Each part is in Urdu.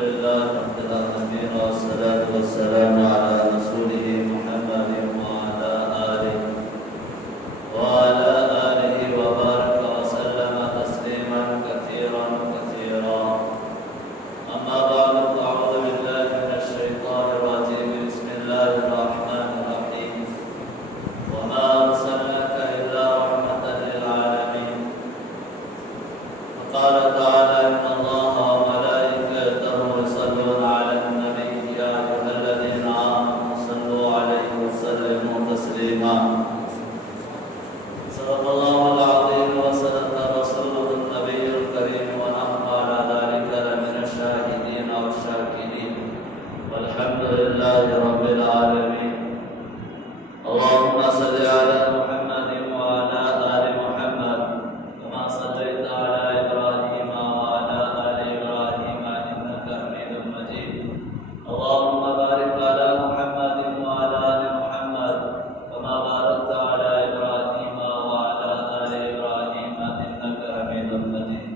لله رب العالمين والصلاة والسلام على رسوله محمد وعلى آله وبارك وسلم تسليما كثيرا كثيرا. أما بعد فأعوذ بالله من الشيطان الرجيم. بسم الله الرحمن الرحيم. وما أرسلناك إلا رحمة للعالمين. وقال تعالى إن الله وملائكته يصلون على النبي يا أيها الذين آمنوا صلوا عليه وسلموا تسليما. صدق الله العظيم وصدق رسوله النبي الكريم ونحن على ذلك لمن الشاهدين والشاكرين والحمد لله رب العالمين. اللهم صل على محمد وعلى آل محمد كما صليت على إبراهيم وعلى آل إبراهيم إنك حميد مجيد. اللهم بارك على محمد وعلى آل محمد كما باركت على إبراهيم وعلى آل إبراهيم إنك حميد مجيد.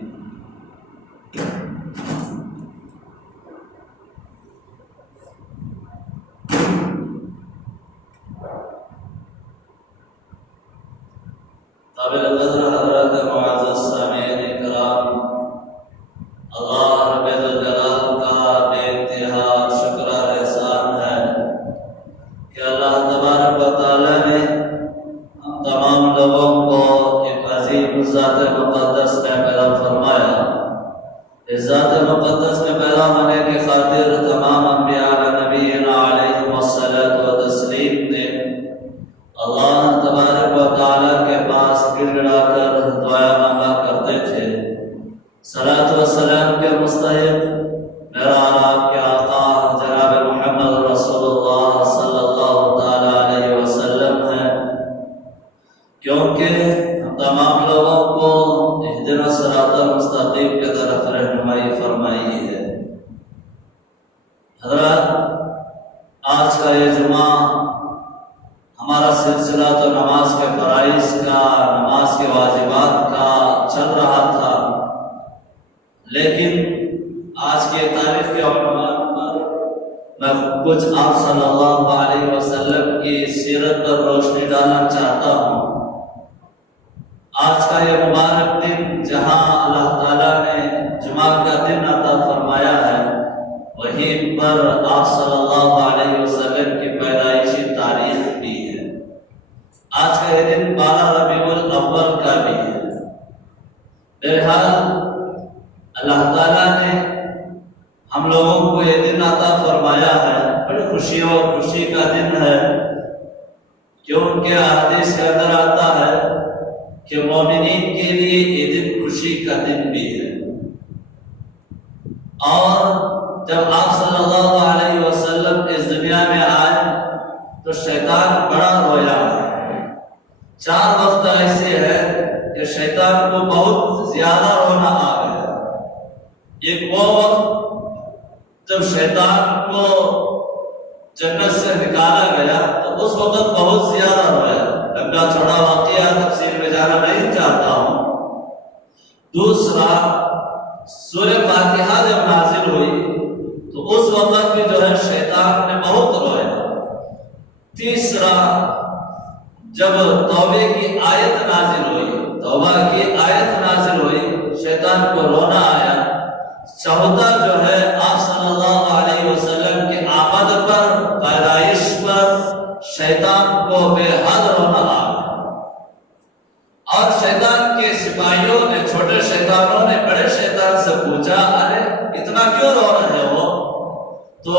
قابل قدر حضرات معزز سامعین کرام، اللہ رب الجلال کا بے انتہا شکر اور احسان ہے کہ اللہ تبارک و تعالی نے ہم تمام لوگوں کو ایک عظیم ذات مقدس میں پیدا فرمایا. اس ذات مقدس میں پیدا ہونے کی خاطر تمام انبیاء نبینا علیہم الصلاۃ والتسلیم نے اللہ تبارک و تعالی کے پاس گر گڑا کر دعا مانگا کرتے تھے. صلاۃ و سلام کے مستحق میرا اور آپ کے آقا جناب محمد رسول اللہ صلی اللہ تعالی علیہ وسلم ہیں، کیونکہ ہم تمام لوگوں کو اہدنا الصراط المستقیم کی طرف رہنمائی فرمائی ہے. حضرات، آج کا یہ جمعہ ہمارا سلسلہ تو نماز کے فرائض کا، نماز کے واجبات کا چل رہا تھا، لیکن آج کے تاریخ کے عنوان پر میں کچھ آپ صلی اللہ علیہ وسلم کی سیرت پر روشنی ڈالنا چاہتا ہوں. آج کا یہ مبارک دن جہاں اللہ تعالیٰ نے جمعہ کا دن عطا فرمایا ہے، وہیں پر آپ صلی اللہ علیہ وسلم کی پیدائشی تاریخ بھی ہے. آج کا یہ دن 12 ربیع الاول کا بھی ہے. بہرحال اللہ تعالیٰ نے ہم لوگوں کو یہ دن عطا فرمایا ہے. بڑی خوشی اور خوشی کا دن ہے، کیونکہ حدیث کے اندر آتا ہے کہ مومنین کے لیے یہ دن خوشی کا دن بھی ہے. اور جب آپ صلی اللہ علیہ وسلم اس دنیا میں آئے تو شیطان بڑا رویا ہے. 4 وقت ایسے ہے کہ شیطان کو بہت زیادہ رونا آ گیا. ایک وہ وقت جب شیطان کو جنت سے نکالا گیا تو اس وقت بہت زیادہ رویا. لمبا چوڑا واقعہ تفصیل میں جانا نہیں چاہتا ہوں. دوسرا، سورہ فاتحہ جب نازل ہوئی تو اس وقت بھی جو ہے شیطان نے بہت رویا. تیسرا، جب توبے کی آیت نازل ہوئی، توبہ کی آیت نازل ہوئی، شیطان کو رونا آیا. چوتھا جو ہے آپ صلی اللہ علیہ وسلم کی آمد پر، پیدائش پر شیطان کو بے حد رونا آ گیا. اور شیطان کے سپاہیوں نے، چھوٹے شیطانوں نے بڑے شیطان سے پوچھا، ارے اتنا کیوں رو رہے ہو؟ تو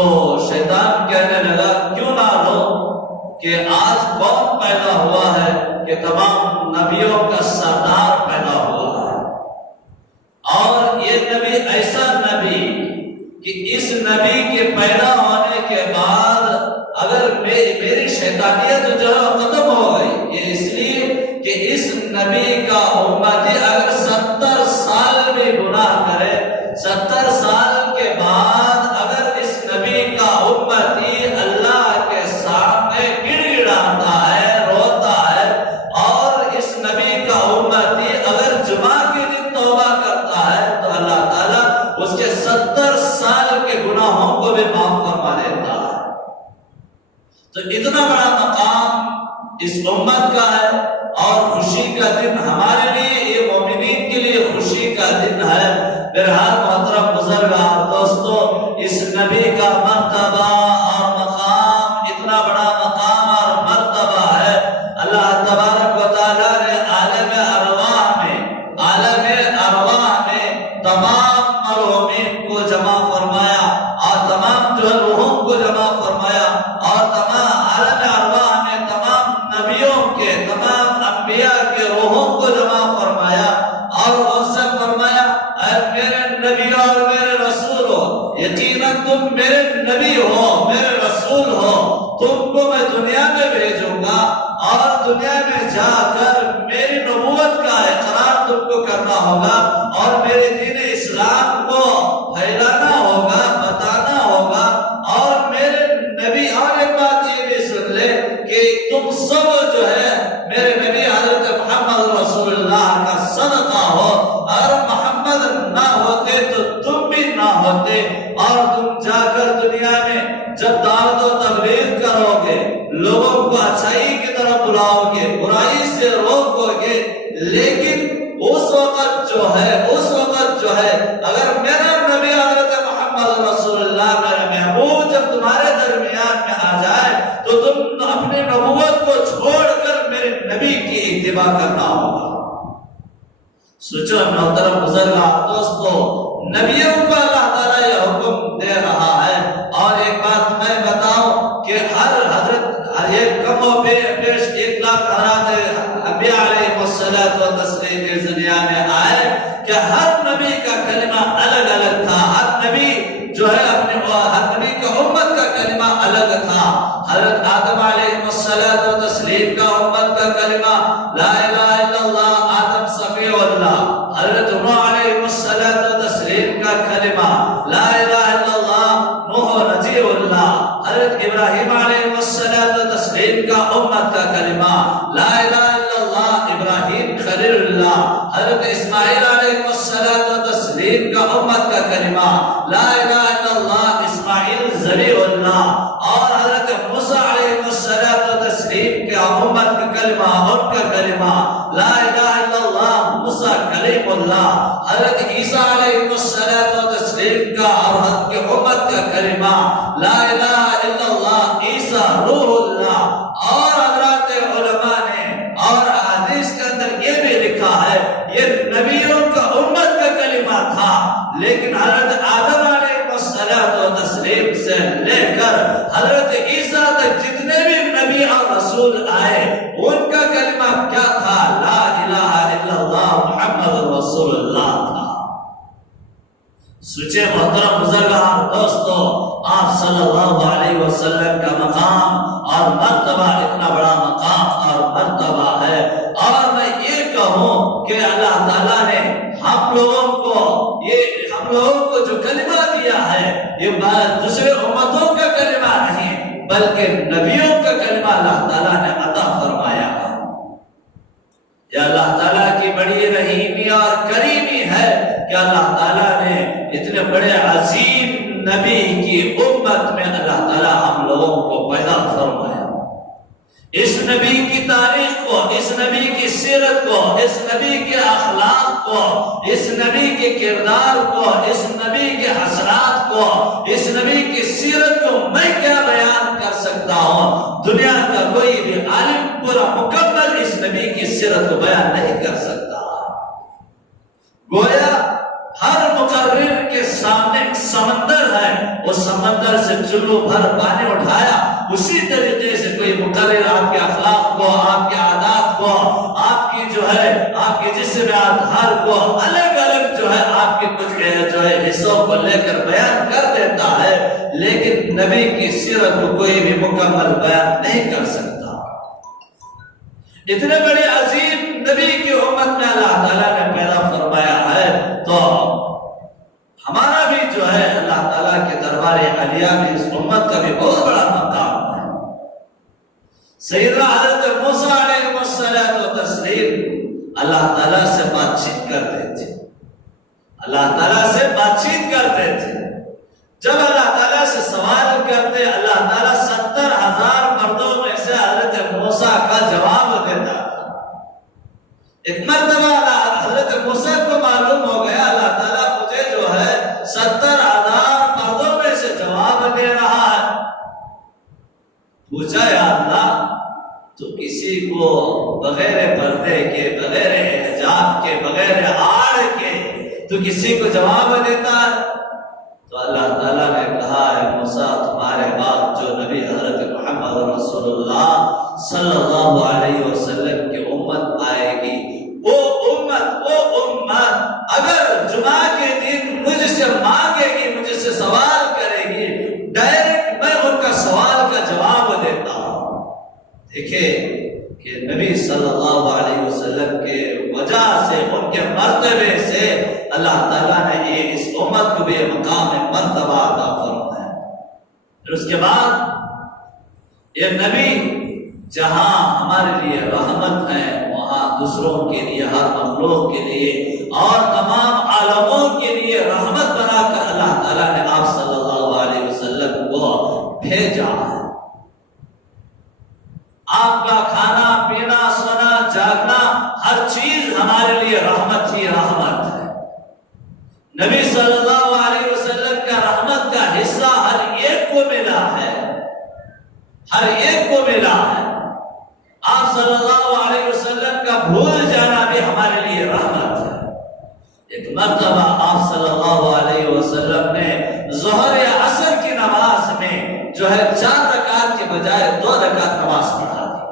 شیطان کہنے لگا، کیوں نہ رو کہ آج کون پیدا ہوا ہے کہ تمام نبیوں کا سردار پیدا ہوا ہے. اور یہ نبی ایسا نبی کہ اس نبی کے پیدا ہونے کے بعد اگر میری شیطانیت جو ہے ختم ہو گئی. یہ اس لیے کہ اس نبی کا امتی اگر 70 سال بھی گناہ کرے، 70 سال کے بعد اگر اس نبی کا امتی اللہ کے سامنے گڑ گڑاتا ہے، روتا ہے، اور اس نبی کا امتی اگر جمعہ کے دن توبہ کرتا ہے تو اللہ تعالیٰ اس کے 70 سال کے تو اتنا بڑا مقام اس امت کا ہے، اور خوشی کا دن ہمارے لیے، یہ مومنین کے لیے خوشی کا دن ہے۔ بہرحال محترم بزرگان دوستو، اس نبی کا مرتبہ اور مقام اتنا بڑا مقام اور مرتبہ ہے، اللہ تبارک و تعالیٰ نے عالم ارواح میں تمام مرحومین کو جمع فرمایا، اور تمام جو روحوں کو جمع فرمایا، اور تمام عالم ارواح میں تمام نبیوں کے، تمام انبیاء کے روحوں کو جمع فرمایا، اور ان سے فرمایا اے میرے نبی اور میرے رسول ہو، یقیناً تم میرے نبی ہو، میرے رسول ہو، تم کو میں دنیا میں بھیجوں گا، اور دنیا میں جا کر میری نبوت کا اقرار تم کو کرنا ہوگا، اور میرے دین اسلام کو پھیلانا ہوگا، بتانا ہوگا، اور میرے نبی، اور ایک بات یہ بھی سن لے کہ تم سب جو ہے میرے نبی حضرت محمد رسول اللہ کا صدقہ ہو، اور محمد نہ ہوتے تو تم بھی نہ ہوتے، اور تم جا کر دنیا میں جب دعوت و تبلیغ کرو گے، لوگوں کو اچھائی کی طرف بلاؤ گے، برائی سے روکو گے، لیکن اس وقت جو ہے اگر میرا نبی حضرت محمد رسول اللہ میرا محبوب جب تمہارے درمیان میں آ جائے تو تم اپنے نبوت کو چھوڑ کر میرے نبی کی اتباع کرنا ہوگا۔ سوچو محترم بزرگان دوستو، نبیوں کو اللہ تعالیٰ یہ حکم دے رہا ہے، اور ایک بات میں بتاؤں کہ ہر حضرت یہ کم و بیش 1 لاکھ حضرات انبیاء علیہ الصلوۃ والتسلیم اس دنیا میں آئے کہ ہر نبی کا کلمہ الگ الگ تھا، ہر نبی جو ہے ہر نبی کا امت کا کلمہ الگ تھا۔ حضرت آدم علیہ الصلوۃ والتسلیم کا امت کا کلمہ لا الہ الا اللہ، آدم صفی اللہ۔ حضرت نوح علیہ الصلوۃ والتسلیم کا کلمہ لا الہ الا اللہ، نوح نجی اللہ۔ حضرت ابراہیم علیہ الصلوۃ والتسلیم کا امت کا کلمہ لا الہ الا اللہ، ابراہیم خلیل اللہ۔ حضرت اسماعیل علیہ الصلوۃ والتسلیم کا امت کا کلمہ لا الہ الا اللہ، اسماعیل ذبیح اللہ۔ اور حضرت موسیٰ علیہ الصلوۃ والتسلیم کا امت کا کلمہ، ان کا کلمہ لا الہ الا اللہ، موسیٰ کلیم اللہ۔ حضرت عیسیٰ علیہ الصلوۃ والتسلیم کا اور حضرت کے امت کا کلمہ لا الہ الا اللہ، عیسیٰ روح اللہ۔ اور حضرات علماء نے اور حدیث کے اندر یہ بھی لکھا ہے یہ نبیوں کا امت کا کلمہ تھا، لیکن حضرت آدم علیہ الصلوۃ والتسلیم سے لے کر حضرت عیسیٰ تک جتنے بھی نبی اور رسول آئے ان کا کلمہ کیا تھا؟ لا الہ الا اللہ محمد رسول اللہ تھا۔ سوچے محترم بزرگان دوستو، آپ صلی اللہ علیہ وسلم کا مقام اور مرتبہ اتنا بڑا مقام اور مرتبہ ہے، اور میں یہ کہوں کہ اللہ تعالیٰ نے ہم لوگوں کو جو کلمہ دیا ہے یہ دوسرے امتوں کا کلمہ نہیں بلکہ نبیوں کا کلمہ اللہ تعالیٰ نے عطا فرمایا ہے۔ یہ اللہ تعالیٰ کی بڑی رحیمی اور کریمی ہے کہ اللہ تعالیٰ نے اتنے بڑے عظیم نبی کی امت میں اللہ تعالیٰ ہم لوگوں کو پیدا فرمایا۔ اس نبی کی تاریخ کو، اس نبی کی سیرت کو، اس نبی کے اخلاق کو، اس نبی کے کردار کو، اس نبی کے حسنات کو، اس نبی کی سیرت کو میں کیا بیان کر سکتا ہوں؟ دنیا کا کوئی بھی عالم پورا مکمل اس نبی کی سیرت کو بیان نہیں کر سکتا۔ گویا ہر مقرر کے سامنے ایک سمندر ہے، اس سمندر سے چلو بھر پانی اٹھایا، اسی طریقے سے کوئی مقرر آپ کے اخلاق کو، آپ کے عادات کو، آپ کی جو ہے آپ کے جسم اطہار کو الگ الگ جو ہے آپ کے کچھ جو ہے حصوں کو لے کر بیان کر دیتا ہے، لیکن نبی کی سیرت کو کوئی بھی مکمل بیان نہیں کر سکتا۔ اتنے بڑے عظیم نبی کی امت میں اللہ تعالیٰ نے پیدا فرمایا ہے، تو ہمارا بھی جو ہے اللہ تعالیٰ کے دربار عالیہ میں اس امت کا بھی بہت بڑا مقام ہے۔ سیدنا حضرت موسیٰ علیہ السلام اللہ تعالیٰ سے بات چیت کرتے تھے، اللہ تعالیٰ سے بات چیت کرتے تھے۔ جب اللہ تعالیٰ سے سوال کرتے، اللہ تعالیٰ 70,000 پوچھا یا اللہ تو کسی کو بغیر پردے کے، بغیر حجاب کے، بغیر آڑ کے تو کسی کو جواب دیتا ہے؟ تو اللہ تعالیٰ نے کہا ہے موسیٰ تمہارے بعد جو نبی حضرت محمد رسول اللہ صلی اللہ علیہ وسلم کی امت آئے گی، وہ امت اگر جمعہ کے دن مجھ سے مانگے گی، مجھ سے سوال کرے گی، ڈائریکٹ میں ان کا سوال کا جواب دیتا ہوں۔ دیکھیں کہ نبی صلی اللہ علیہ وسلم کے وجہ سے، ان کے مرتبے سے اللہ تعالیٰ نے یہ اس امت کو بھی مقام مرتبہ عطا فرمایا۔ پھر اس کے بعد یہ نبی جہاں ہمارے لیے رحمت ہے، وہاں دوسروں کے لیے، ہر مخلوق کے لیے اور تمام عالموں کے لیے رحمت بنا کر اللہ تعالیٰ نے آپ صلی اللہ علیہ وسلم کو بھیجا ہے۔ آپ کا کھانا پینا، سونا جاگنا، ہر چیز ہمارے لیے رحمت ہی رحمت ہے۔ نبی صلی اللہ علیہ وسلم کا رحمت کا حصہ ہر ایک کو ملا ہے، ہر ایک کو ملا ہے۔ آپ صلی اللہ علیہ وسلم کا بھول جانا بھی ہمارے لیے رحمت ہے۔ ایک مرتبہ آپ صلی اللہ علیہ وسلم نے ظہر یا عصر کی نماز میں جو ہے 4 رکعت کے بجائے 2 رکعت نماز پڑھا دی۔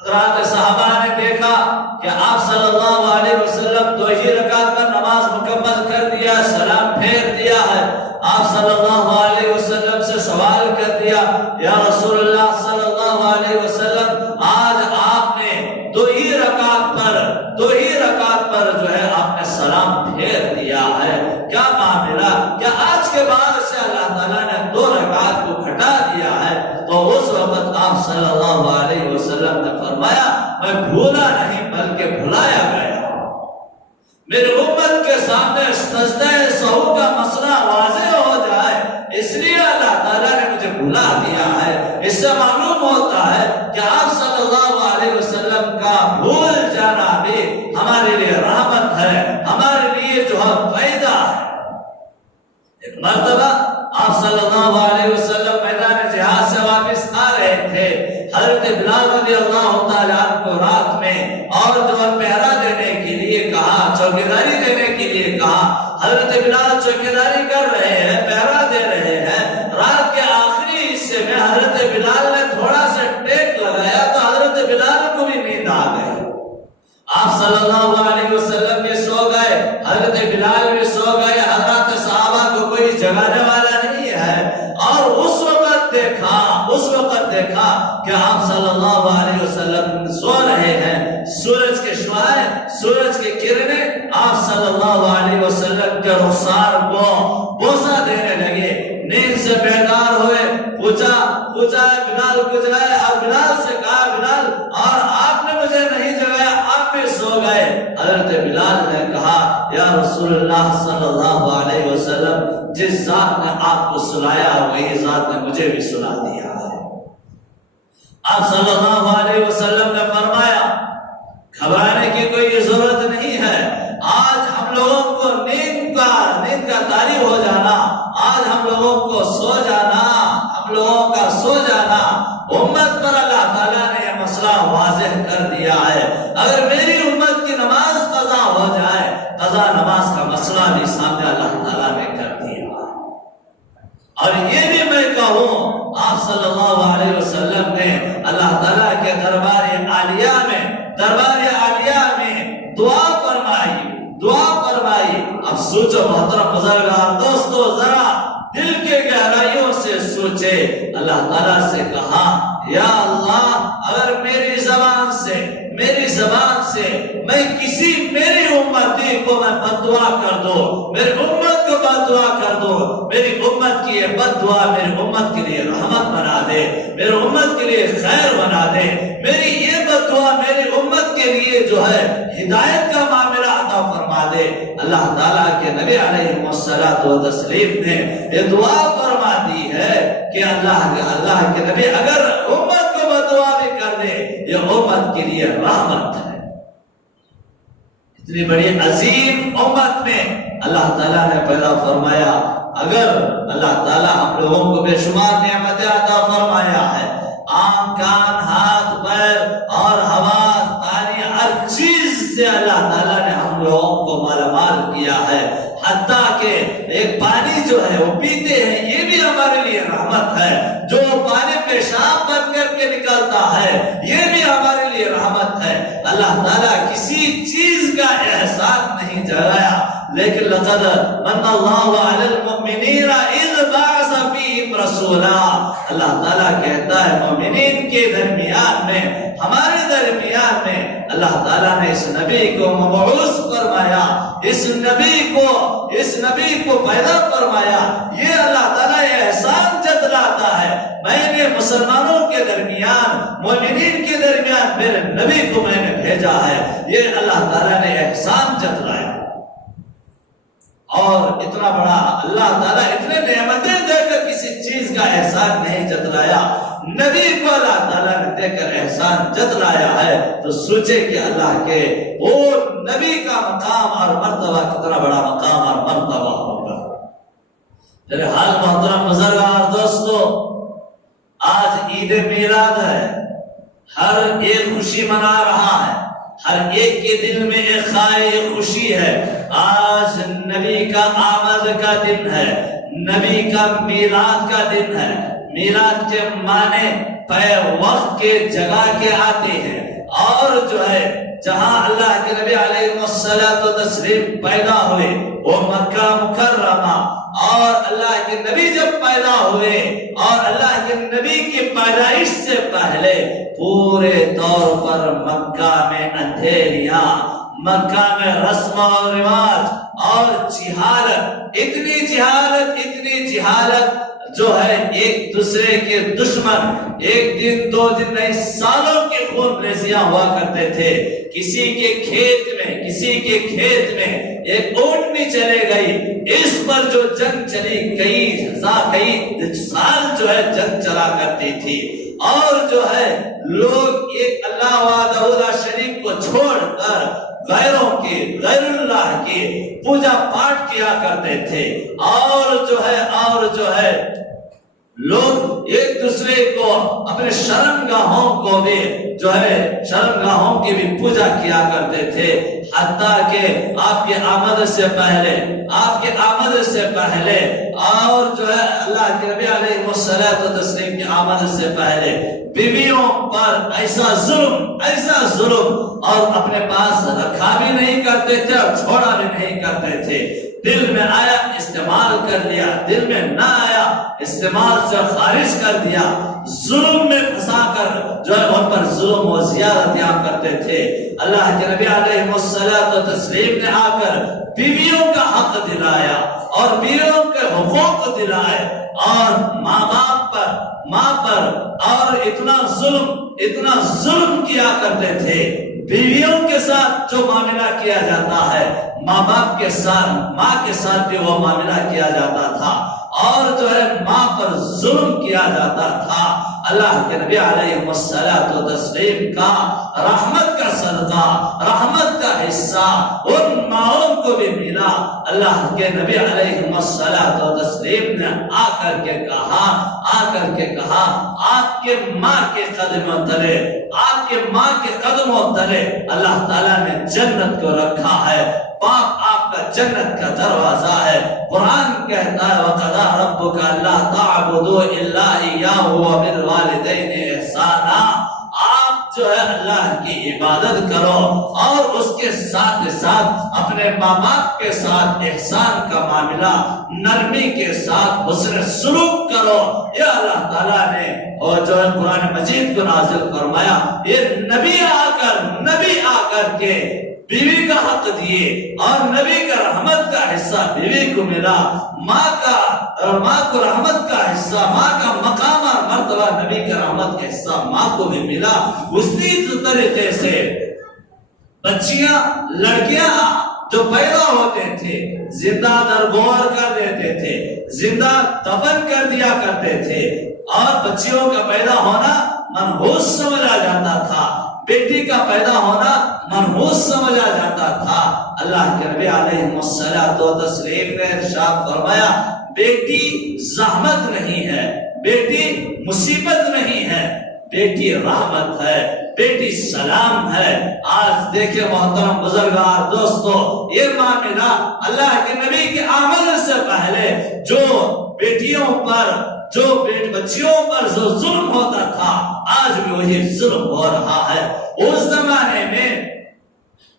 حضرات صحابہ نے دیکھا کہ آپ صلی اللہ علیہ وسلم 2 ہی رکعت پر نماز مکمل کر دیا، سلام پھیر دیا ہے۔ آپ صلی اللہ علیہ وسلم سے سوال کر دیا، یا رسول اللہ صلی اللہ علیہ وسلم، آج آپ نے 2 ہی رکعت پر جو ہے آپ نے سلام پھیر دیا ہے، کیا معاملہ؟ کیا آج کے بعد سے اللہ تعالیٰ نے 2 رکعت کو گھٹا دیا ہے؟ تو اس وقت آپ صلی اللہ علیہ وسلم نے فرمایا، میں بھولا نہیں بلکہ بھلایا گیا۔ میری امت کے سامنے سجدہ سہو کا مسئلہ واضح ہو جائے، اس لیے اللہ تعالیٰ نے مجھے بھلا دیا ہے۔ اس سے معلوم ہوتا ہے کہ آپ صلی اللہ علیہ وسلم کا بھول جانا بھی ہمارے لیے رحمت ہے، ہمارے لیے جو ہے فائدہ ہے۔ ایک مرتبہ آپ صلی اللہ علیہ وسلم میدان جہاد سے واپس آ رہے تھے۔ حضرت بلال رضی اللہ تعالیٰ عنہ کو رات میں اور جو پہرا دینے کے لیے کہا، چوکیداری دینے کے لیے کہا۔ حضرت بلال چوکیداری کر رہے ہیں، پہرا دے رہے ہیں۔ رات کے آخری حصے میں حضرت بلال نے تھوڑا سا ٹیک لگایا تو حضرت بلال کو بھی نیند آ گئی۔ آپ صلی اللہ علیہ وسلم بھی سو گئے، حضرت بلال بھی سو گئے، حضرات صحابہ کو کوئی جگانے والا نہیں ہے۔ اور اس وقت دیکھا کہ آپ صلی اللہ علیہ وسلم سو رہے ہیں، سورج کے شعاع، سورج کی کرنیں آپ صلی اللہ علیہ وسلم کے رخسار کو بوسہ دینے لگے۔ نیند سے بیدار ہوئے، پوچھا بلال کو جگایا، اور بلال سے کہا، بلال اور آپ نے مجھے نہیں جگایا، آپ بھی سو گئے۔ حضرت بلال نے کہا، یا رسول اللہ صلی اللہ علیہ وسلم، جس ذات نے آپ کو سلایا وہی ذات نے مجھے بھی سلا دیا ہے۔ آپ صلی اللہ علیہ وسلم نے فرمایا، گھبرانے کی کوئی ضرورت نہیں ہے۔ آج ہم لوگوں کو نیند کا طاری ہو جانا، آج ہم لوگوں کو سو جانا، ہم لوگوں کا سو جانا، امت پر اللہ تعالیٰ نے یہ مسئلہ واضح کر دیا ہے۔ اگر میری امت کی نماز قضا ہو جائے، قضا نماز کا مسئلہ بھی سامنے اللہ تعالیٰ نے کر دیا ہے۔ اور یہ بھی میں کہوں، آپ صلی اللہ علیہ وسلم نے اللہ تعالیٰ کے دربار عالیہ میں دعا فرمائی۔ اب سوچو محترم بزرگان، دوستو، ذرا دل کے گہرائیوں سے سوچے۔ اللہ تعالیٰ سے کہا، یا اللہ، اگر میری زبان سے میں کسی میری امتی کو میں بددعا کر دو، میری امت کو بددعا کر دو، میری امت کی یہ بددعا میری امت کے لیے رحمت بنا دے، میری امت کے لیے خیر بنا دے، میری یہ بددعا میری امت کے لیے جو ہے ہدایت کا معاملہ عطا فرما دے۔ اللہ تعالیٰ کے نبی علیہ الصلوۃ والتسلیم نے یہ دعا فرما دی ہے کہ اللہ کے نبی اگر امت کو بددعا بھی کر دے، یہ امت کے لیے رحمت ہے۔ اتنی بڑی عظیم امت میں اللہ تعالیٰ نے پیدا فرمایا. اگر اللہ تعالیٰ ہم لوگوں کو بے شمار نعمتیں عطا فرمایا ہے، آنکھ، کان، ہاتھ، پیر اور ہوا، پانی، ہر چیز سے اللہ تعالیٰ نے ہم لوگوں کو مالا مال کیا ہے. حتیٰ کہ ایک پانی جو ہے وہ پیتے ہیں، یہ بھی ہمارے لیے رحمت ہے. جو پانی پیشاب بن کر کے نکلتا ہے، یہ بھی ہمارے لیے رحمت ہے. اللہ تعالیٰ کسی چیز کا احسان نہیں جتلایا، لیکن لقد من اللہ علی المؤمنین اذ بعث فیہم رسولا. اللہ تعالیٰ کہتا ہے مومنین کے درمیان میں، ہمارے درمیان میں اللہ تعالیٰ نے اس نبی کو مبعوث فرمایا، اس نبی کو پیدا فرمایا. یہ اللہ تعالیٰ احسان جتلاتا ہے، میں نے مسلمانوں کے درمیان، مومنین کے درمیان میرے نبی کو میں نے بھیجا ہے. یہ اللہ تعالیٰ نے احسان جتلایا. اور اتنا بڑا اللہ تعالیٰ اتنے نعمتیں دے کر کسی چیز کا احسان نہیں جتلایا. نبی کو اللہ تعالیٰ نے دے کر احسان جتلایا ہے، تو سوچے کہ اللہ کے وہ نبی کا مقام اور مرتبہ کتنا بڑا مقام اور مرتبہ ہوگا. میرے حال محترم بزرگان اور دوستو، آج عید میلاد ہے. ہر ایک خوشی منا رہا ہے، ہر ایک کے دل میں ایک خواہش خوشی ہے. آج نبی کا آمد کا دن ہے، نبی کا میلاد کا دن ہے. میلاد کے معنی پے وقت کے جگہ کے آتے ہیں، اور جو ہے جہاں اللہ کے نبی علیہ الصلوۃ والتسلیم پیدا ہوئے وہ مکہ مکرمہ، اور اللہ کے نبی جب پیدا ہوئے اور اللہ کے نبی کی پیدائش سے پہلے پورے طور پر مکہ میں اندھیریاں، مکہ میں رسم و رواج اور جہالت، اتنی جہالت جو ہے ایک دوسرے کے دشمن، ایک دن دو دن نہیں سالوں کے خون ریزیاں ہوا کرتے تھے. کسی کے کھیت میں ایک اونٹنی چلے گئی، اس پر جو جنگ چلی کئی سال جو ہے جنگ چلا کرتی تھی. اور جو ہے لوگ ایک اللہ وحدہ لا شریک کو چھوڑ کر غیر اللہ کی پوجا پاٹ کیا کرتے تھے. اور جو ہے لوگ ایک دوسرے کو اپنے شرمگاہوں کو بھی جو ہے شرمگاہوں کی بھی پوجا کیا کرتے تھے. حتیٰ کہ آپ کے آمد سے پہلے اور جو ہے اللہ کے نبی علیہ الصلوۃ والتسلیم کی آمد سے پہلے بیویوں پر ایسا ظلم اور اپنے پاس رکھا بھی نہیں کرتے تھے اور چھوڑا بھی نہیں کرتے تھے. دل میں آیا استعمال کر لیا، دل میں نہ آیا استعمال سے خارج کر دیا. ظلم میں پھنسا کر جو ہے ان پر ظلم و زیادتیاں کرتے تھے. اللہ کے نبی علیہ الصلوۃ والتسلیم نے آ کر بیویوں کا حق دلایا اور بیویوں کے حقوق دلائے، اور ماں پر اور اتنا ظلم کیا کرتے تھے. بیویوں کے ساتھ جو معاملہ کیا جاتا ہے، ماں کے ساتھ بھی وہ معاملہ کیا جاتا تھا، اور جو ہے ماں پر ظلم کیا جاتا تھا. اللہ کے نبی علیہ الصلوۃ والتسلیم کا رحمت کا صدقہ، رحمت کا حصہ ان ماؤں کو بھی ملا. اللہ کے نبی علیہ الصلوۃ والتسلیم نے آ کر کے کہا آپ کے ماں کے قدموں تلے اللہ تعالیٰ نے جنت کو رکھا ہے. باپ آپ کا جنت کا دروازہ ہے. قرآن کہتا ہے وَقَضَىٰ رَبُّكَ أَلَّا تَعْبُدُوا إِلَّا إِيَّاهُ وَبِالْوَالِدَيْنِ إِحْسَانًا. آپ جو ہے اللہ کی عبادت کرو اور اس کے ساتھ اپنے ماں باپ کے ساتھ احسان کا معاملہ نرمی کے ساتھ حسن سلوک کرو. یہ اللہ تعالیٰ نے اور جو ہے قرآن مجید کو نازل فرمایا. یہ نبی آ کر کے بیوی کا حق دیے اور نبی کا رحمت کا حصہ بیوی کو ملا. ماں کو رحمت کا حصہ، ماں کا مقام اور مرتبہ نبی کا رحمت کا حصہ ماں کو بھی ملا. اسی طریقے سے بچیاں، لڑکیاں جو پیدا ہوتے تھے زندہ درگور کر دیتے تھے، زندہ دفن کر دیا کرتے تھے، اور بچیوں کا پیدا ہونا منحوس سمجھا جاتا تھا. بیٹی کا پیدا ہونا منحوس سمجھا جاتا تھا۔ اللہ کے نبی علیہ الصلوۃ والتسلیم نے ارشاد فرمایا بیٹی زحمت نہیں ہے، بیٹی مصیبت نہیں ہے، بیٹی رحمت ہے، بیٹی سلام ہے۔ آج دیکھیں محترم بزرگار دوستو، یہ معاملہ اللہ کے نبی کے آمد سے پہلے جو بیٹیوں پر، جو بچیوں پر جو ظلم ہوتا تھا، آج بھی وہی ظلم ہو رہا ہے۔ اس زمانے میں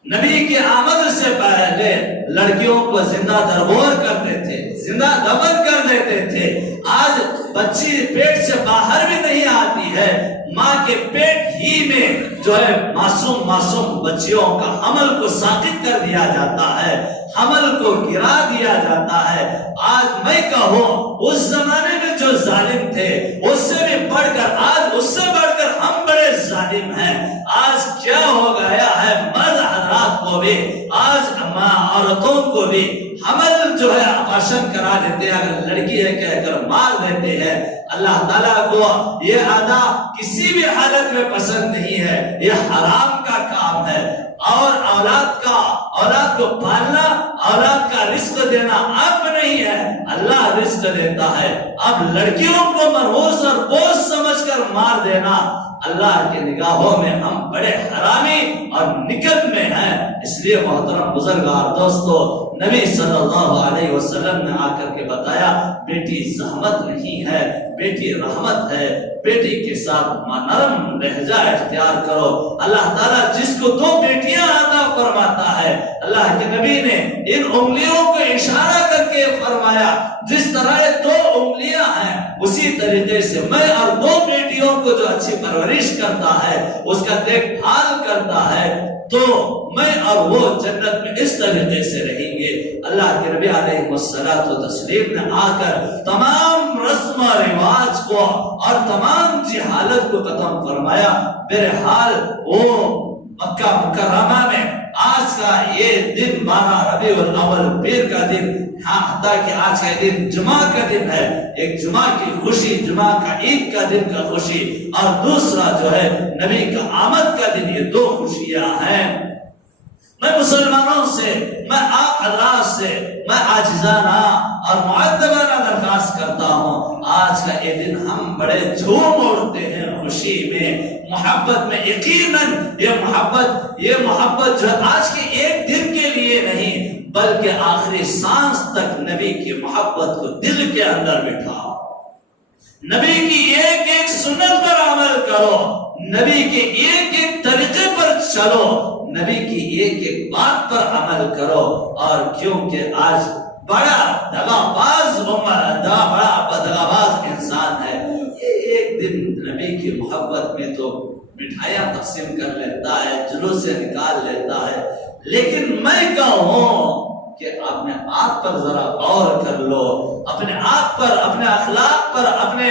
نبی کے آمد سے پہلے لڑکیوں کو زندہ درگور کرتے تھے، زندہ دفن کر دیتے تھے۔ آج بچی پیٹ سے باہر بھی نہیں آتی ہے، ماں کے پیٹ ہی میں جو ہے معصوم بچیوں کا حمل کو ساقط کر دیا جاتا ہے، حمل کو گرا دیا جاتا ہے۔ آج میں کہوں اس زمانے میں جو ظالم تھے اس سے بھی بڑھ کر، آج اس سے بڑھ کر ہم بڑے ظالم ہیں۔ آج کیا ہو گیا ہے، مرد حضرات کو بھی، آج عورتوں کو بھی حمل جو ہے آپریشن کرا دیتے ہیں، اگر لڑکی ہے کہہ کر مار دیتے ہیں۔ اللہ تعالیٰ کو یہ ادا کسی بھی حالت میں پسند نہیں ہے، یہ حرام کا کام ہے۔ اور اولاد کو پالنا، اولاد کا رزق دینا اب نہیں ہے، اللہ رزق دیتا ہے۔ اب لڑکیوں کو منحوس اور بوجھ سمجھ کر مار دینا، اللہ کے نگاہوں میں ہم بڑے حرامی اور نکم میں ہیں۔ اس لیے محترم بزرگار دوستو، نبی صلی اللہ علیہ وسلم نے آ کر کے بتایا بیٹی زحمت نہیں ہے، بیٹی رحمت ہے، بیٹی کے ساتھ نرم لہجہ اختیار کرو۔ اللہ تعالیٰ جس کو دو بیٹیاں عطا فرماتا ہے، اللہ کے نبی نے ان انگلیوں کو اشارہ کر کے فرمایا جس طرح یہ دو انگلیاں ہیں اسی طریقے سے میں اور دو بیٹیوں کو جو اچھی پرورش کرتا ہے، اس کا دیکھ بھال کرتا ہے، تو میں اور وہ جنت میں اس طریقے سے رہیں گے۔ اللہ کے نبی علیہ الصلوۃ والتسلیم نے آ کر تمام رسم و رواج کو اور تمام جہالت کو ختم فرمایا۔ بہرحال وہ مکہ مکرمہ میں آج کا یہ دن 12 ربیع الاول پیر کا دن، حتیٰ کہ آج کا دن جمعہ کا دن ہے، ایک جمعہ کی خوشی، جمعہ کا عید کا دن کا خوشی، اور دوسرا جو ہے نبی کا آمد کا دن، یہ دو خوشیاں ہیں۔ میں مسلمانوں سے، میں آپ حضرات سے میں عاجزانہ اور مؤدبانہ درخواست کرتا ہوں، آج کا یہ دن ہم بڑے جھوم اڑتے ہیں خوشی میں، محبت میں۔ یقیناً یہ محبت جو آج کے ایک دن کے لیے نہیں بلکہ آخری سانس تک نبی کی محبت کو دل کے اندر بٹھاؤ، نبی کی ایک ایک سنت پر عمل کرو، نبی کے ایک ایک طریقے پر چلو، نبی کی ایک ایک بات پر عمل کرو۔ اور کیونکہ آج بڑا دغاباز بڑا دغاباز انسان ہے، یہ ایک دن نبی کی محبت میں تو مٹھائیاں تقسیم کر لیتا ہے، جلوس سے نکال لیتا ہے، لیکن میں کہوں کہ اپنے آپ پر ذرا غور کر لو، اپنے آپ پر، اپنے اخلاق پر، اپنے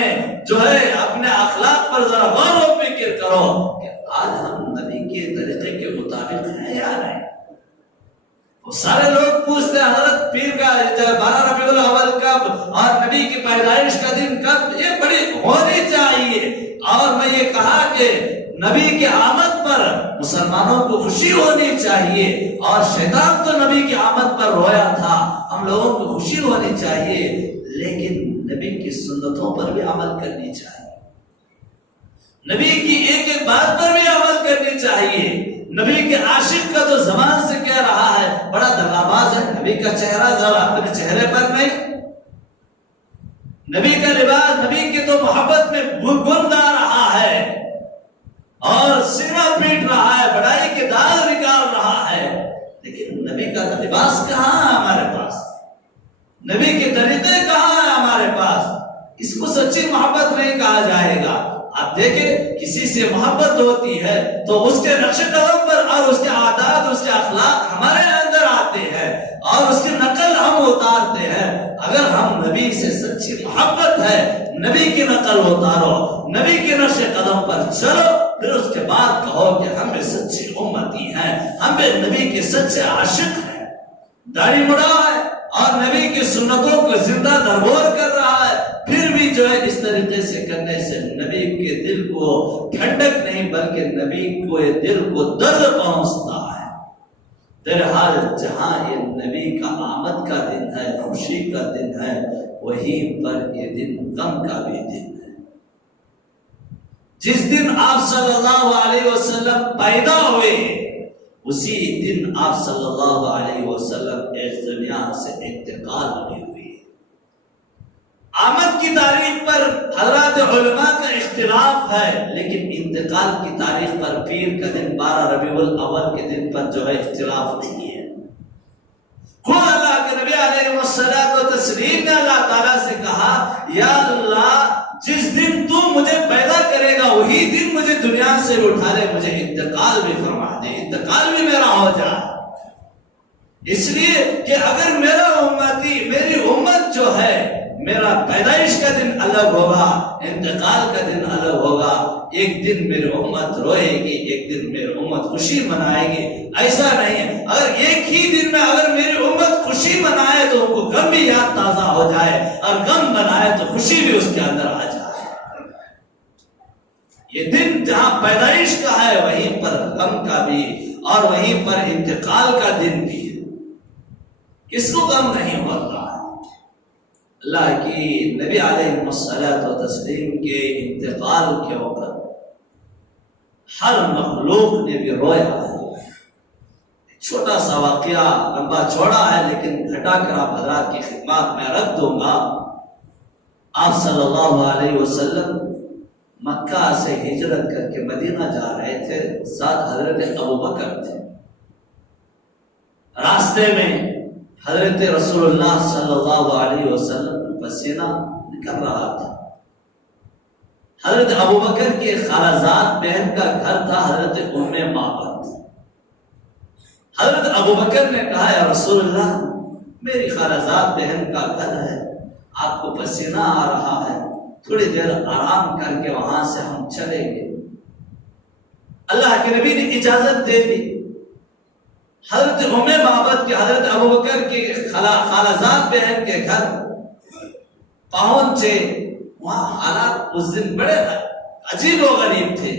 اخلاق پر ذرا غور و فکر کرو کہ آج ہم نبی کے طریقے کے مطابق ہیں یا نہیں۔ سارے لوگ پوچھتے ہیں حضرت پیر کا 12 ربیع الاول کب اور نبی کی پیدائش کا دن کب؟ یہ بڑی ہونی چاہیے۔ اور میں یہ کہا کہ نبی کے آمد پر مسلمانوں کو خوشی ہونی چاہیے، اور شیطان تو نبی کی آمد پر رویا تھا، ہم لوگوں کو خوشی ہونی چاہیے، لیکن نبی کی سنتوں پر بھی عمل کرنی چاہیے، نبی کی ایک ایک بات پر بھی عمل کرنی چاہیے۔ نبی کے عاشق کا تو زبان سے کہہ رہا ہے بڑا دغاباز ہے، نبی کا چہرہ ذرا اپنے چہرے پر نہیں، نبی کا لباس نبی کی تو محبت میں گن گا رہا ہے اور سینہ پیٹ رہا ہے، بڑائی کے داغ نکال رہا ہے، لیکن نبی کا لباس کہاں ہے ہمارے پاس، نبی کے طریقے کہاں ہیں ہمارے پاس؟ اس کو سچی محبت نہیں کہا جائے گا۔ آپ دیکھیں کسی سے محبت ہوتی ہے تو اس کے نقش قدم پر اور اس کے عادات، اس کے اخلاق ہمارے اندر آتے ہیں اور اس کی نقل ہم اتارتے ہیں۔ اگر ہم نبی سے سچی محبت ہے، نبی کی نقل اتارو، نبی کے نقش قدم پر چلو، پھر اس کے بعد کہو کہ ہم سچی امتی ہیں، ہم نبی کے سچے عاشق ہیں۔ داڑھی مڑا ہے اور نبی کی سنتوں کو زندہ درگور کر رہا ہے، پھر بھی جو ہے اس طریقے سے کرنے سے نبی کے دل کو ٹھنڈک نہیں نہیں بلکہ نبی کو دل کو درد پہنچتا ہے۔ درحال جہاں یہ نبی کا آمد کا دن ہے، خوشی کا دن ہے، وہیں پر یہ دن غم کا بھی دن ہے۔ جس دن آپ صلی اللہ علیہ وسلم پیدا ہوئے اسی دن آپ صلی اللہ علیہ وسلم اس دنیا سے انتقال ہوئے۔ آمد کی تاریخ پر حضرات علماء کا اختلاف ہے، لیکن انتقال کی تاریخ پر پیر کا دن 12 ربیع الاول کے دن پر جو ہے اختلاف نہیں ہے۔ خود اللہ کے نبی علیہ الصلوۃ والتسلیم نے اللہ تعالیٰ سے کہا، یا اللہ جس دن تو مجھے پیدا کرے گا وہی دن مجھے دنیا سے اٹھا لے، مجھے انتقال بھی فرما دے، انتقال بھی میرا ہو جائے۔ اس لیے کہ اگر میرا امتی، میری امت جو ہے، میرا پیدائش کا دن الگ ہوگا، انتقال کا دن الگ ہوگا، ایک دن میری امت روئے گی، ایک دن میری امت خوشی منائے گی، ایسا نہیں ہے۔ اگر ایک ہی دن میں اگر میری امت خوشی منائے تو ان کو غم بھی یاد تازہ ہو جائے، اور غم منائے تو خوشی بھی اس کے اندر آ جائے۔ یہ دن جہاں پیدائش کا ہے وہیں پر غم کا بھی اور وہیں پر انتقال کا دن بھی ہے۔ کس کو غم نہیں ہوتا؟ اللہ کی نبی علیہ الصلوۃ والتسلیم کے انتقال کے وقت ہر مخلوق نے بھی رویا ہے۔ چھوٹا سا واقعہ لمبا چوڑا ہے لیکن گھٹا کر آپ حضرات کی خدمات میں رکھ دوں گا۔ آپ صلی اللہ علیہ وسلم مکہ سے ہجرت کر کے مدینہ جا رہے تھے، ساتھ حضرت ابوبکر تھے۔ راستے میں حضرت رسول اللہ صلی اللہ علیہ وسلم پسینہ نکل رہا تھا۔ حضرت ابوبکر کی خالازاد بہن کا گھر تھا حضرت ام معبد۔ حضرت ابوبکر نے کہا، یا رسول اللہ میری خالازاد بہن کا گھر ہے، آپ کو پسینہ آ رہا ہے، تھوڑی دیر آرام کر کے وہاں سے ہم چلیں گے۔ اللہ کے نبی نے اجازت دے دی۔ حضرت ام معبد کے حضرت ابوبکر کی خالازاد بہن کے گھر پہنچے۔ وہاں حالات اس دن بڑے عجیب و غریب تھے۔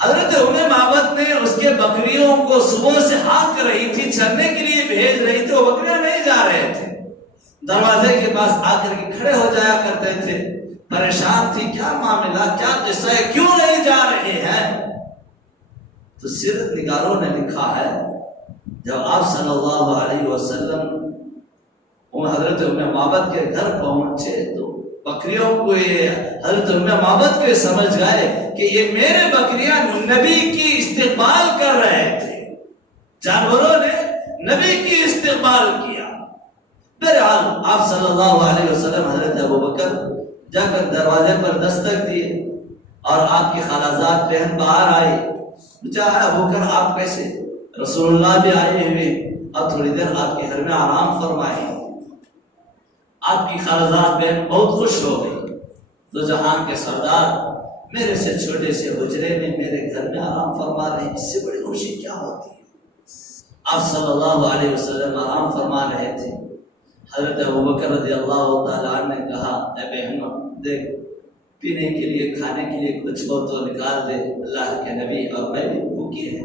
حضرت ام معبد نے اس کے بکریوں کو صبح سے ہانک رہی تھی، چرنے کے لیے بھیج رہی تھی، وہ بکریاں نہیں جا رہے تھے۔ دروازے کے پاس آ کر کے کھڑے ہو جایا کرتے تھے، پریشان تھی، کیا معاملہ، کیا قصہ ہے، کیوں نہیں جا رہے ہیں؟ تو سیرت نگاروں نے لکھا ہے جب آپ صلی اللہ علیہ وسلم حضرت ام معبد کے گھر پہنچے تو بکریوں کو یہ حضرت ام معبد کو سمجھ گئے کہ یہ میرے بکریاں نبی کی استقبال کر رہے تھے، جانوروں نے نبی کی استقبال کیا۔ بہرحال آپ صلی اللہ علیہ وسلم حضرت ابوبکر جا کر دروازے پر دستک دیے اور آپ کی خالازاد بہن باہر آئی۔ پوچھا، ابوبکر آپ کیسے؟ رسول اللہ بھی آئے ہوئے اور تھوڑی دیر آپ کے گھر میں آرام فرمائے۔ آپ کی خالازاد بہن بہت خوش ہو گئی، دو جہان کے سردار میرے سے چھوٹے سے حجرے میں میرے گھر میں آرام فرما رہے ہیں، اس سے بڑی خوشی کیا ہوتی ہے؟ آپ صلی اللہ علیہ وسلم آرام فرما رہے تھے۔ حضرت ابوبکر رضی اللہ تعالیٰ عنہ نے کہا، اے بہنوں دیکھ، پینے کے لیے کھانے کے لیے کچھ ہو تو نکال دے، اللہ کے نبی اور میں بھی بھوکی ہے۔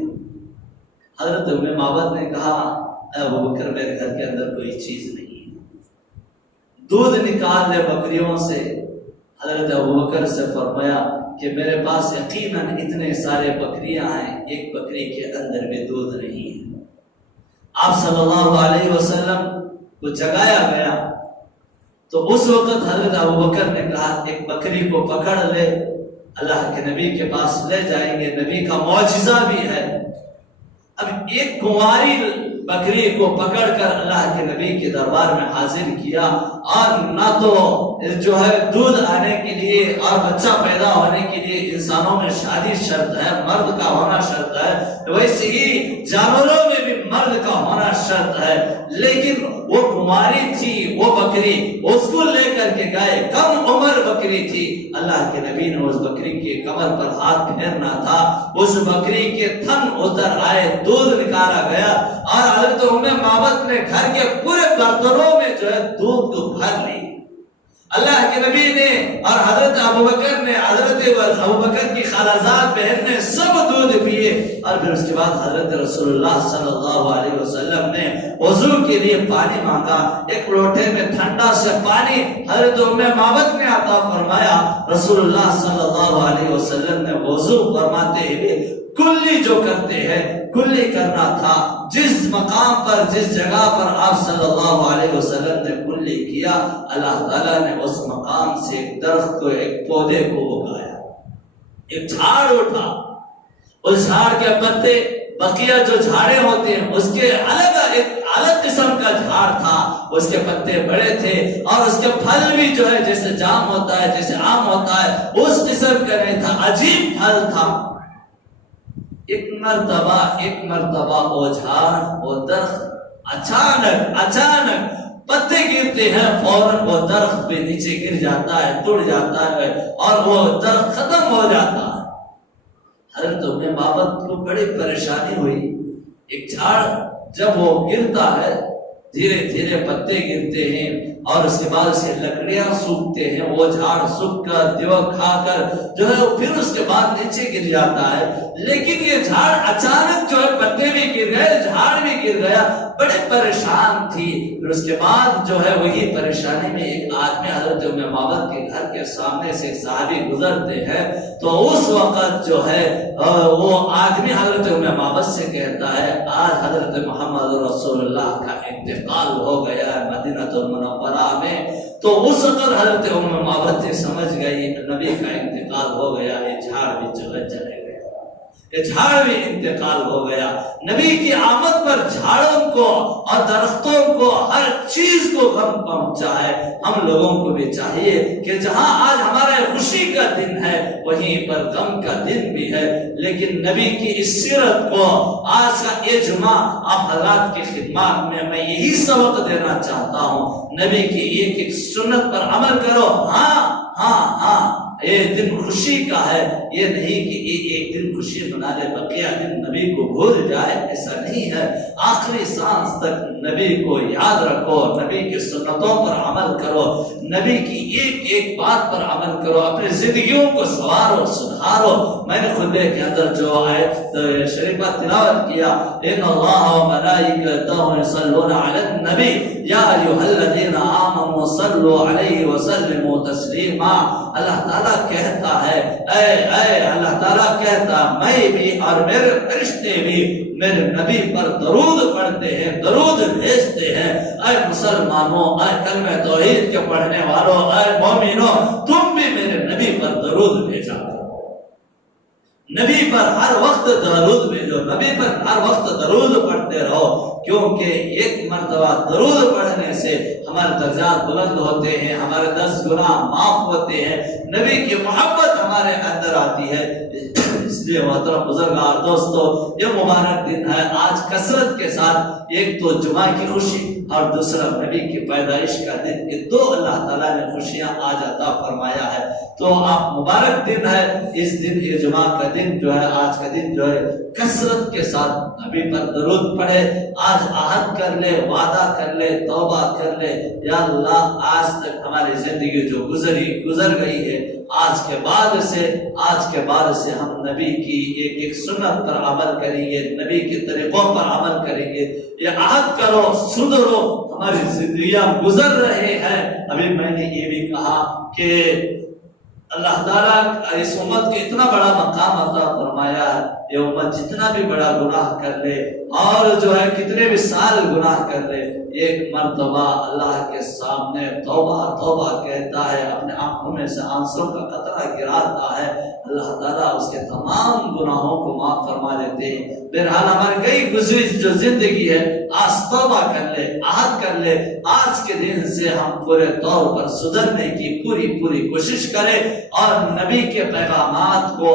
حضرت ام معبد نے کہا، اے ابوبکر میرے گھر کے اندر کوئی چیز نہیں ہے، دودھ نکال دے بکریوں سے۔ حضرت ابوبکر سے فرمایا کہ میرے پاس یقیناً اتنے سارے بکریاں ہیں، ایک بکری کے اندر بھی دودھ نہیں ہے۔ آپ صلی اللہ علیہ وسلم کو جگایا گیا تو اس وقت حضرت ابوبکر نے کہا، ایک بکری کو پکڑ لے، اللہ کے نبی کے پاس لے جائیں گے، نبی کا معجزہ بھی ہے۔ اب ایک کنواری بکری کو پکڑ کر اللہ کے نبی کے دربار میں حاضر کیا، اور نہ تو جو ہے دودھ آنے کے لیے اور بچہ پیدا ہونے کے لیے انسانوں میں شادی شرط ہے، مرد کا ہونا شرط ہے، ویسے ہی جانوروں میں بھی مرد کا ہونا شرط ہے، لیکن وہ کنواری تھی وہ بکری، اس کو لے کر کے گئے، کم عمر بکری تھی۔ اللہ کے نبی نے اس بکری کے کمر پر ہاتھ پھیرنا تھا، اس بکری کے تھن اتر آئے، دودھ نکالا گیا، اور حضرت ام معبد نے گھر کے پورے برتنوں میں جو ہے دودھ کو بھر لی۔ اللہ کے نبی نے اور حضرت ابوبکر نے، حضرت ابوبکر کی خالازاد بہن نے سب دودھ پیے، اور پھر اس کے بعد حضرت رسول اللہ صلی اللہ علیہ وسلم نے وضو کے لیے پانی مانگا۔ ایک لوٹے میں ٹھنڈا سے پانی حضرت ام معبد نے عطا فرمایا۔ رسول اللہ صلی اللہ علیہ وسلم نے وضو فرماتے ہوئے کلی جو کرتے ہیں کلی کرنا تھا، جس مقام پر جس جگہ پر آپ صلی اللہ علیہ وسلم نے کلی کیا، اللہ تعالیٰ نے اس مقام سے ایک درخت کو، ایک پودے کو اگایا، ایک جھاڑ اٹھا۔ اس جھاڑ کے پتے، بقیہ جو جھاڑے ہوتے ہیں اس کے ایک الگ قسم کا جھاڑ تھا، اس کے پتے بڑے تھے اور اس کے پھل بھی جو ہے جیسے جام ہوتا ہے، جیسے آم ہوتا ہے، اس قسم کا نہیں تھا، عجیب پھل تھا۔ ایک مرتبہ وہ جھاڑ، وہ درخت اچانک پتے گرتے ہیں، فوراً وہ درخت بھی نیچے گر جاتا ہے، ٹوٹ جاتا ہے اور وہ درخت ختم ہو جاتا ہے۔ حضرت ام معبد کو بڑی پریشانی ہوئی۔ ایک جھاڑ جب وہ گرتا ہے، دھیرے دھیرے پتے گرتے ہیں اور اس کے بعد اسے لکڑیاں سوکھتے ہیں، وہ جھاڑ سوکھ کر دیو کھا کر جو ہے پھر اس کے بعد نیچے گر جاتا ہے۔ لیکن یہ جھاڑ اچانک جو ہے پتے بھی گر گئے، جھاڑ بھی گر گیا، بڑے پریشان تھی۔ پھر اس کے بعد جو ہے وہی پریشانی میں ایک آدمی حضرت ام معبد کے گھر کے سامنے سے صحابی گزرتے ہیں، تو اس وقت جو ہے وہ آدمی حضرت ام معبد سے کہتا ہے آج حضرت محمد رسول اللہ کا انتقال ہو گیا ہے مدینہ المنورہ میں۔ تو اس وقت حضرت ام معبد سے سمجھ گئی نبی کا انتقال ہو گیا، یہ جھاڑ بھی جو ہے چلے گئے، یہ جھاڑ بھی انتقال ہو گیا۔ نبی کی آمد پر جھاڑوں کو اور درختوں کو، ہر چیز کو غم پہنچا ہے۔ ہم لوگوں کو بھی چاہیے کہ جہاں آج ہمارے خوشی کا دن ہے وہیں پر غم کا دن بھی ہے، لیکن نبی کی اس سیرت کو آج کا یہ جمعہ آپ حضرات کی خدمات میں یہی سبق دینا چاہتا ہوں، نبی کی ایک سنت پر عمل کرو۔ ہاں یہ دن خوشی کا ہے، یہ نہیں کہ ایک دن خوشی منا لے بقیہ دن نبی کو بھول جائے، ایسا نہیں ہے۔ آخری سانس تک نبی کو یاد رکھو، نبی کی سنتوں پر عمل کرو، نبی کی ایک ایک بات پر عمل کرو، اپنی زندگیوں کو سنوارو سدھارو۔ میں نے خطبے کے اندر جو آیت شریفہ تلاوت کیا، ان اللہ و ملائکتہ یصلون علی النبی یا ایھا الذین آمنوا صلوا علیہ وسلموا تسلیما۔ اللہ تعالیٰ کہتا ہے، اے اللہ تعالیٰ کہتا میں بھی اور میرے فرشتے بھی میرے نبی پر درود پڑھتے ہیں، درود بھیجتے ہیں۔ اے مسلمانوں، اے کلمہ توحید کے پڑھنے والوں، اے مومنوں، تم بھی میرے نبی پر درود بھیجا کرو، نبی پر ہر وقت درود بھیجو، نبی پر ہر وقت درود پڑھتے رہو، کیونکہ ایک مرتبہ درود پڑھنے سے ہمارے درجات بلند ہوتے ہیں، ہمارے 10 گناہ معاف ہوتے ہیں، نبی کی محبت ہمارے اندر آتی ہے۔ اس لیے محترم بزرگار دوستو، یہ مبارک دن ہے، آج کثرت کے ساتھ ایک تو جمعہ کی خوشی اور دوسرا نبی کی پیدائش کا دن، یہ دو اللہ تعالیٰ نے خوشیاں آج عطا فرمایا ہے۔ تو آپ مبارک دن ہے، اس دن یہ جمعہ کا دن جو ہے، آج کا دن جو ہے، کثرت کے ساتھ نبی پر درود پڑھے۔ آج عہد کر لے، وعدہ کر لے، توبہ کر لے، یا اللہ آج تک ہماری زندگی جو گزر گئی ہے، آج کے بعد سے ہم نبی کی ایک سنت پر عمل کریں گے، نبی کے طریقوں پر عمل کریں گے۔ یہ عہد کرو، سدھرو، ہماری زندگیاں گزر رہے ہیں۔ ابھی میں نے یہ بھی کہا کہ اللہ تعالیٰ اس امت کو اتنا بڑا مقام عطا فرمایا ہے، یہ امت جتنا بھی بڑا گناہ کر لے اور جو ہے کتنے بھی سال گناہ کر لے، ایک مرتبہ اللہ کے سامنے توبہ کہتا ہے، اپنے آنکھوں میں سے آنسوں کا قطرہ گراتا ہے، اللہ تعالیٰ اس کے تمام گناہوں کو معاف فرما دیتے ہیں۔ بہرحال ہماری کئی گزری جو زندگی ہے، آج توبہ کر لے، عہد کر لے، آج کے دن سے ہم پورے طور پر سدھرنے کی پوری کوشش کریں اور نبی کے پیغامات کو،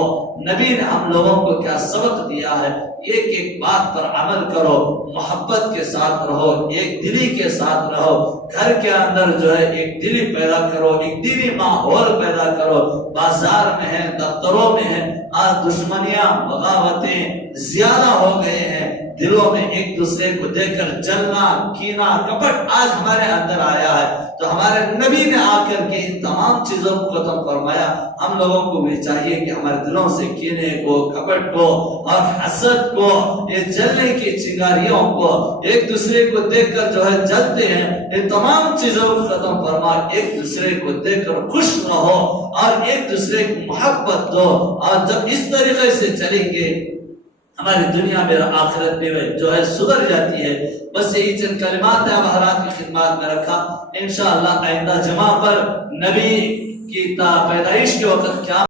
نبی نے ہم لوگوں کو کیا سبق دیا ہے، ایک بات پر عمل کرو، محبت کے ساتھ رہو، ایک دلی کے ساتھ رہو، گھر کے اندر جو ہے ایک دلی پیدا کرو، ایک دلی ماحول پیدا کرو۔ بازار میں ہیں، دفتروں میں ہیں، آج دشمنیاں، بغاوتیں زیادہ ہو گئے ہیں، دلوں میں ایک دوسرے کو دیکھ کر جلنا، کینہ، کپٹ آج ہمارے اندر آیا ہے، تو ہمارے نبی نے آ کر کے ان تمام چیزوں کو ختم فرمایا۔ ہم لوگوں کو بھی چاہیے کہ ہمارے دلوں سے کینے کو، کپٹ کو اور حسد کو، یہ جلنے کی چنگاریوں کو، ایک دوسرے کو دیکھ کر جو ہے جلتے ہیں، یہ تمام چیزوں کو ختم فرما، ایک دوسرے کو دیکھ کر خوش رہو اور ایک دوسرے کو محبت دو۔ اور جب اس طریقے سے چلیں گے ہماری دنیا میں اور آخرت میں جو ہے سدھر جاتی ہے۔ بس یہی چند کلمات ہے اب حضرات کی خدمات میں رکھا۔ انشاءاللہ آئندہ جمعہ پر نبی کی پیدائش کے وقت کیا